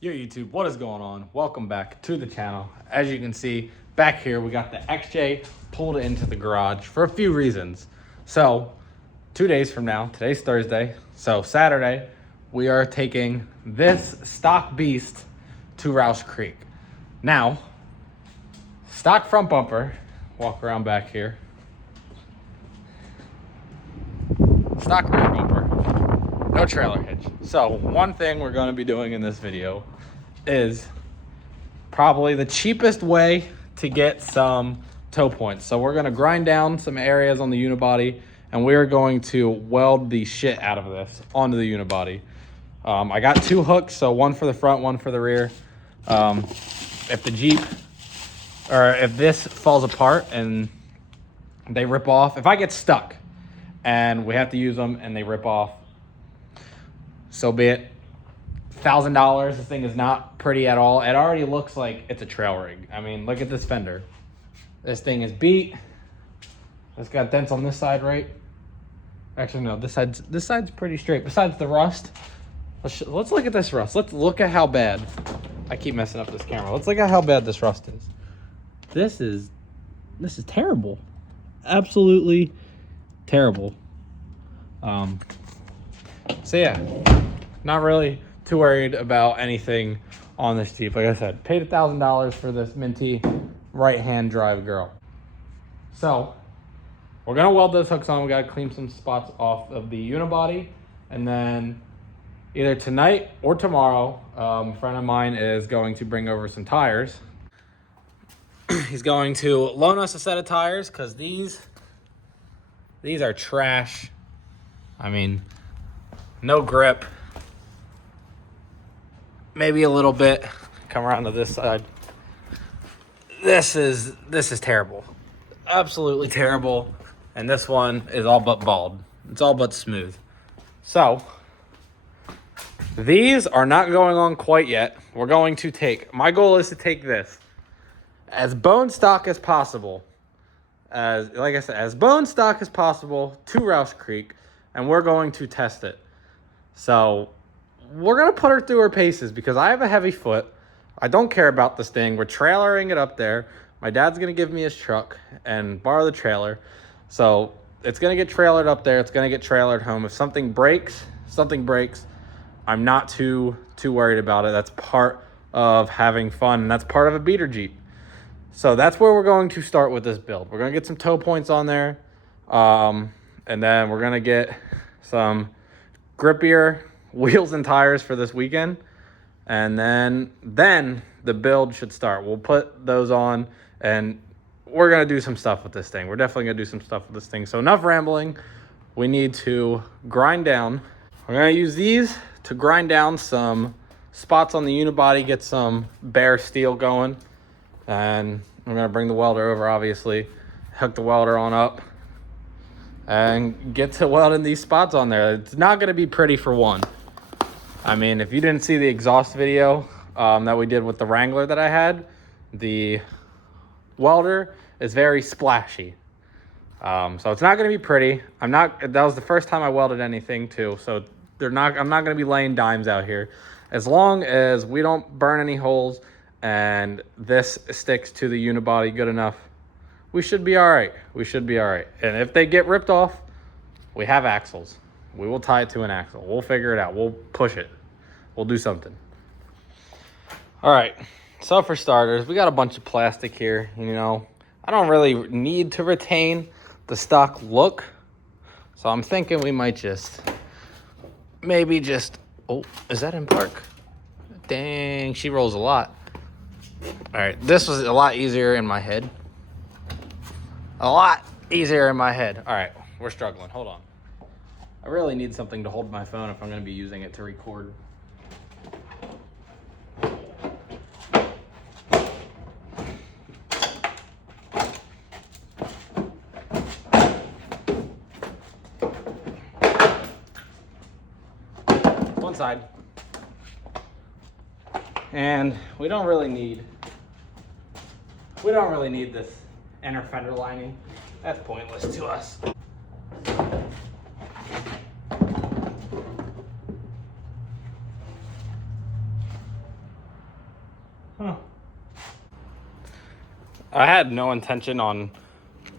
Yo YouTube, what is going on? Welcome back to the channel. As you can see, back here we got the XJ pulled into the garage for a few reasons. So, 2 days from now, today's Thursday, so Saturday, we are taking this stock beast to Roush Creek. Now, stock front bumper, walk around back here. Stock rear bumper. No trailer hitch. So one thing we're going to be doing in this video is probably the cheapest way to get some toe points. So we're going to grind down some areas on the unibody and we're going to weld the shit out of this onto the unibody. I got 2 hooks, so one for the front, one for the rear. If the Jeep, or if this falls apart and they rip off, if I get stuck and we have to use them and they rip off, so be it. $1,000. This thing is not pretty at all. It already looks like it's a trail rig. I mean, look at this fender. This thing is beat. It's got dents on this side, right? Actually, no. This side's pretty straight. Besides the rust, let's look at this rust. Let's look at how bad. I keep messing up this camera. Let's look at how bad this rust is. This is terrible. Absolutely terrible. So yeah, not really too worried about anything on this Jeep. Like I said, paid $1,000 for this minty right-hand drive girl. So we're gonna weld those hooks on. We gotta clean some spots off of the unibody, and then either tonight or tomorrow, a friend of mine is going to bring over some tires. He's going to loan us a set of tires because these are trash. I mean, no grip. Maybe a little bit. Come around to this side. This is terrible. Absolutely terrible. And this one is all but bald. It's all but smooth. So, these are not going on quite yet. We're going to take, my goal is to take this as bone stock as possible. Like I said, as bone stock as possible to Roush Creek, and we're going to test it. So we're going to put her through her paces because I have a heavy foot. I don't care about this thing. We're trailering it up there. My dad's going to give me his truck and borrow the trailer. So it's going to get trailered up there. It's going to get trailered home. If something breaks, I'm not too worried about it. That's part of having fun, and that's part of a beater Jeep. So that's where we're going to start with this build. We're going to get some toe points on there. And then we're going to get some grippier wheels and tires for this weekend. And then the build should start. We'll put those on and we're going to do some stuff with this thing. We're definitely going to do some stuff with this thing. So enough rambling. We need to grind down. We're going to use these to grind down some spots on the unibody, get some bare steel going. And I'm going to bring the welder over, obviously. Hook the welder on up and get to welding these spots on there. It's not going to be pretty for one. I mean, if you didn't see the exhaust video that we did with the Wrangler that I had, the welder is very splashy. So it's not going to be pretty. That was the first time I welded anything too. So I'm not going to be laying dimes out here. As long as we don't burn any holes and this sticks to the unibody good enough, we should be all right. And if they get ripped off, we have axles. We will tie it to an axle. We'll figure it out. We'll push it. We'll do something. All right. So for starters, we got a bunch of plastic here. You know, I don't really need to retain the stock look. So I'm thinking we might maybe just, oh, is that in park? Dang, she rolls a lot. All right, this was a lot easier in my head. All right, we're struggling. Hold on. I really need something to hold my phone if I'm going to be using it to record. One side. And we don't really need this inner fender lining. That's pointless to us. Huh. I had no intention on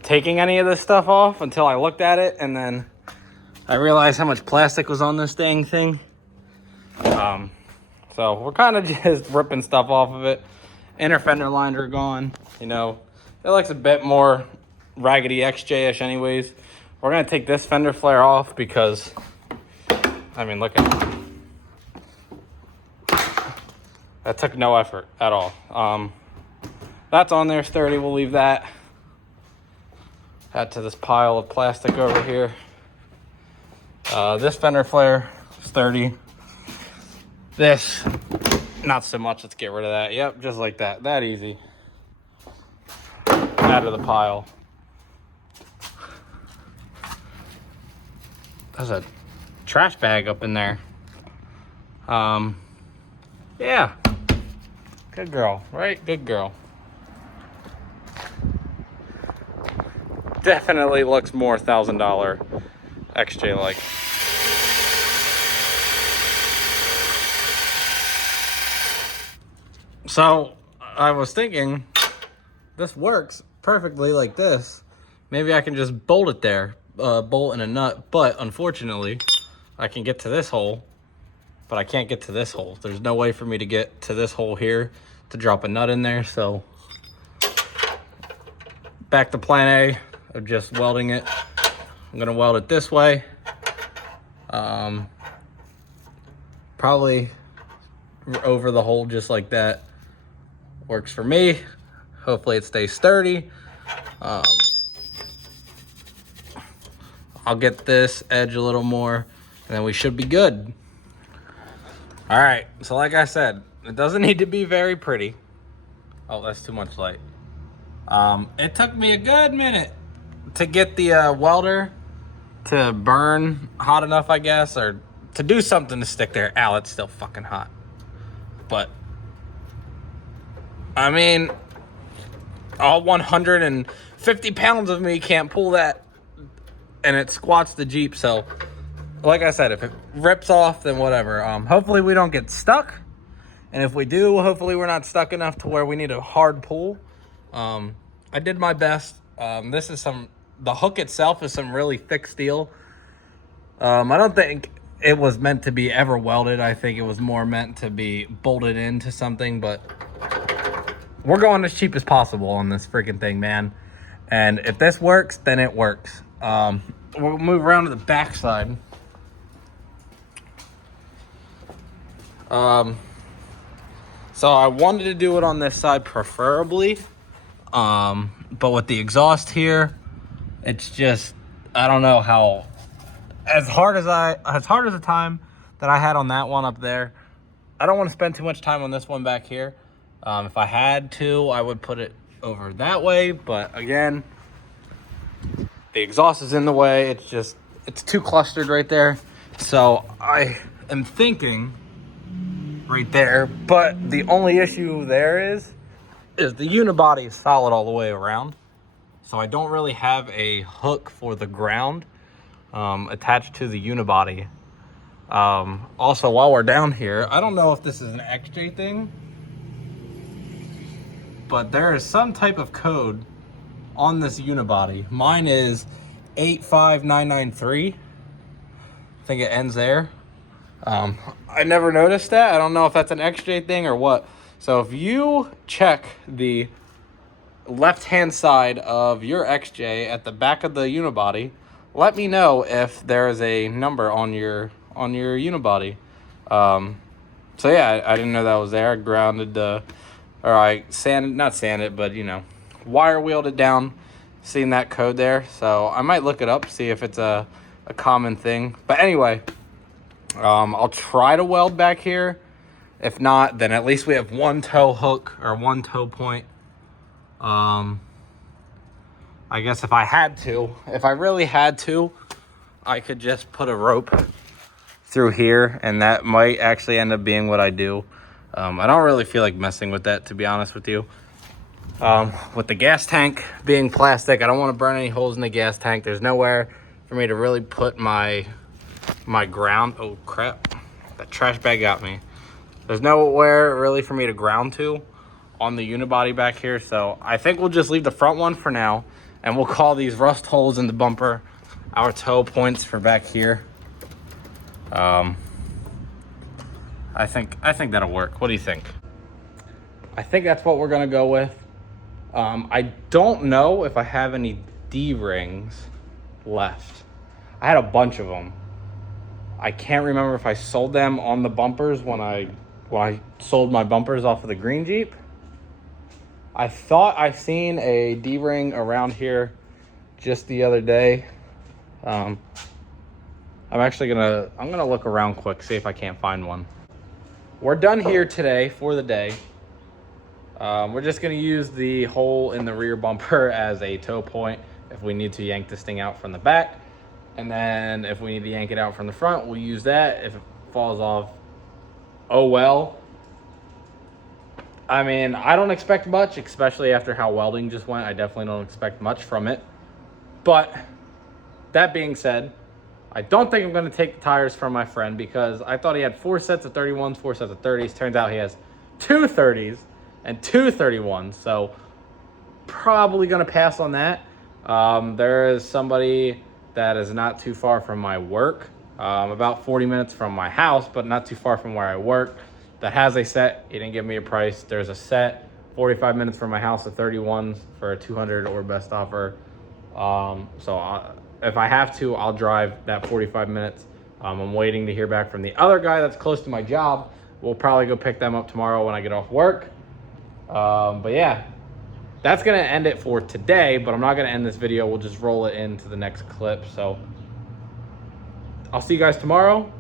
taking any of this stuff off until I looked at it, and then I realized how much plastic was on this dang thing. So we're kind of just ripping stuff off of it. Inner fender lines are gone. You know, it looks a bit more raggedy XJ-ish anyways. We're gonna take this fender flare off because, I mean, look at it. That took no effort at all. That's on there sturdy, we'll leave that. Add to this pile of plastic over here. This fender flare, sturdy. This, not so much, let's get rid of that. Yep, just like that, that easy. Add to the pile. There's a trash bag up in there. Yeah. Good girl, right? Good girl. Definitely looks more $1,000 XJ like. So I was thinking this works perfectly like this. Maybe I can just bolt it there, bolt and a nut, but unfortunately I can get to this hole, but I can't get to this hole. There's no way for me to get to this hole here to drop a nut in there. So back to plan A of just welding it. I'm gonna weld it this way. Probably over the hole just like that. Works for me. Hopefully it stays sturdy. I'll get this edge a little more and then we should be good. All right, so like I said, it doesn't need to be very pretty. Oh, that's too much light. It took me a good minute to get the welder to burn hot enough, I guess, or to do something to stick there. Ow, it's still fucking hot. But, I mean, all 150 pounds of me can't pull that, and it squats the Jeep, so like I said, if it rips off, then whatever. Hopefully we don't get stuck, and if we do, hopefully we're not stuck enough to where we need a hard pull. I did my best. This is the hook itself is some really thick steel. I don't think it was meant to be ever welded. I think it was more meant to be bolted into something, but we're going as cheap as possible on this freaking thing, man. And if this works, then it works. We'll move around to the back side. So I wanted to do it on this side preferably, but with the exhaust here, it's just, I don't know how, as hard as the time that I had on that one up there, I don't want to spend too much time on this one back here. If I had to, I would put it over that way, but again, the exhaust is in the way. It's too clustered right there. So I am thinking right there, but the only issue there is the unibody is solid all the way around. So I don't really have a hook for the ground attached to the unibody. Also, while we're down here, I don't know if this is an XJ thing, but there is some type of code on this unibody. Mine is 85993. I think it ends there. I never noticed that. I don't know if that's an XJ thing or what. So if you check the left-hand side of your XJ at the back of the unibody, let me know if there is a number on your unibody. So yeah, I didn't know that was there. I grounded I not sanded, but you know, wire wheeled it down, seeing that code there. So I might look it up, see if it's a common thing. But anyway, I'll try to weld back here. If not, then at least we have one toe hook or one toe point. I guess if I really had to, I could just put a rope through here, and that might actually end up being what I do. I don't really feel like messing with that, to be honest with you. With the gas tank being plastic, I don't want to burn any holes in the gas tank. There's nowhere for me to really put my ground. Oh crap, that trash bag got me. There's nowhere really for me to ground to. on the unibody back here. So I think we'll just leave the front one for now, and we'll call these rust holes in the bumper our toe points for back here. I think that'll work. What do you think? I think that's what we're gonna go with. I don't know if I have any D-rings left. I had a bunch of them. I can't remember if I sold them on the bumpers when I sold my bumpers off of the green Jeep. I thought I seen a D-ring around here just the other day. I'm gonna look around quick, see if I can't find one. We're done here today for the day. We're just gonna use the hole in the rear bumper as a tow point if we need to yank this thing out from the back. And then if we need to yank it out from the front, we'll use that. If it falls off, oh well. I mean, I don't expect much, especially after how welding just went. I definitely don't expect much from it. But that being said, I don't think I'm gonna take the tires from my friend because I thought he had 4 sets of 31s, 4 sets of 30s. Turns out he has 2 30s and 2 31s. So probably gonna pass on that. There is somebody that is not too far from my work, about 40 minutes from my house, but not too far from where I work, that has a set. He didn't give me a price. There's a set 45 minutes from my house of 31s for a 200 or best offer. If I have to, I'll drive that 45 minutes. I'm waiting to hear back from the other guy that's close to my job. We'll probably go pick them up tomorrow when I get off work. But yeah, that's gonna end it for today, but I'm not gonna end this video. We'll just roll it into the next clip. So I'll see you guys tomorrow.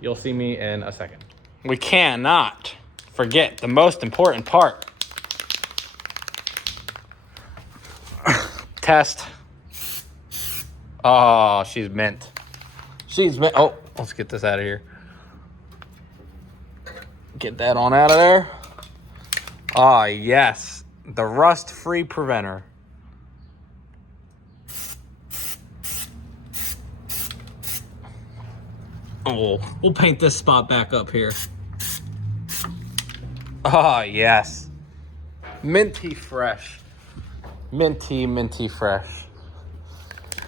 You'll see me in a second. We cannot forget the most important part. Test. Oh, she's mint. She's mint. Oh, let's get this out of here. Get that on out of there. Ah, yes. The rust-free preventer. Oh, we'll paint this spot back up here. Ah, yes. Minty fresh. Minty fresh.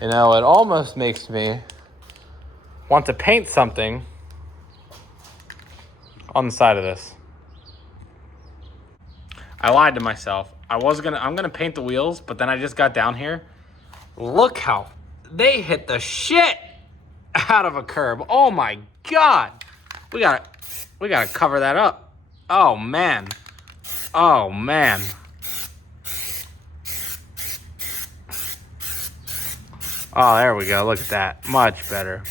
You know, it almost makes me want to paint something on the side of this. I lied to myself. I'm gonna paint the wheels, but then I just got down here. Look how they hit the shit out of a curb. Oh my God. We gotta cover that up. Oh man. Oh man. Oh, there we go. Look at that. Much better.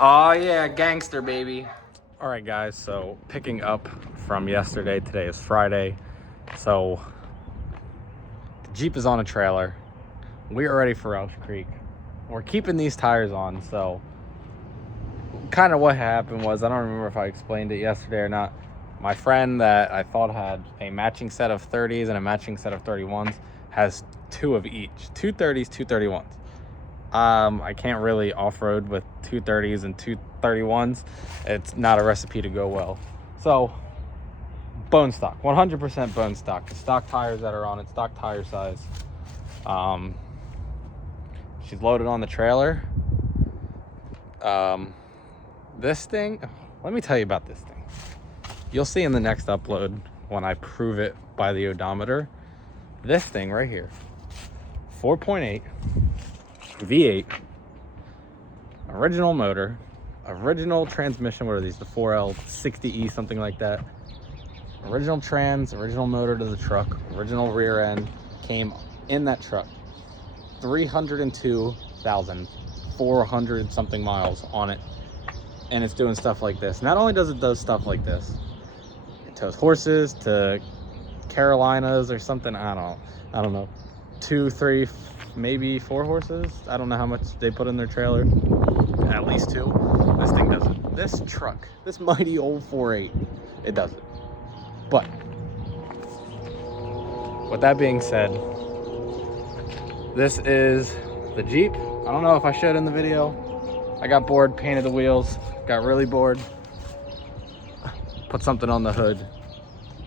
Oh yeah, gangster baby. All right guys, so picking up from yesterday, today is Friday. So the Jeep is on a trailer. We are ready for Roush Creek. We're keeping these tires on, so kind of what happened was, I don't remember if I explained it yesterday or not. My friend that I thought had a matching set of 30s and a matching set of 31s has 2 of each, 2 30s, 2 31s. I can't really off-road with 2 30s and 2 31s. It's not a recipe to go well. So bone stock, 100% bone stock. The stock tires that are on it, stock tire size. She's loaded on the trailer. This thing, let me tell you about this thing. You'll see in the next upload when I prove it by the odometer. This thing right here, 4.8 V8, original motor, original transmission. What are these? The 4L60E, something like that. Original trans, original motor to the truck, original rear end came in that truck. 302,400 something miles on it. And it's doing stuff like this. Not only does it do stuff like this, it tows horses to Carolinas or something. I don't know. 2, 3, maybe 4 horses. I don't know how much they put in their trailer. At least 2. This thing does it. This truck, this mighty old 4.8, it does it. But with that being said, This is the Jeep. I don't know if I showed in the video. I got bored, painted the wheels, got really bored. Put something on the hood.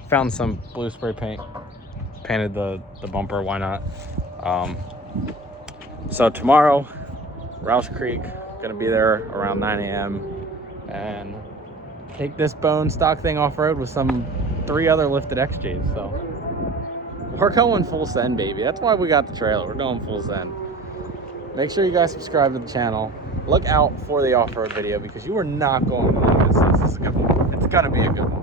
Found some blue spray paint. Painted the bumper, why not? So tomorrow, Roush Creek, gonna be there around 9 a.m. and take this bone stock thing off-road with some 3 other lifted XJs. So we're going full send, baby. That's why we got the trailer. We're going full send. Make sure you guys subscribe to the channel. Look out for the off-road video because you are not going to want to miss this. This is a good one. It's gonna be a good one.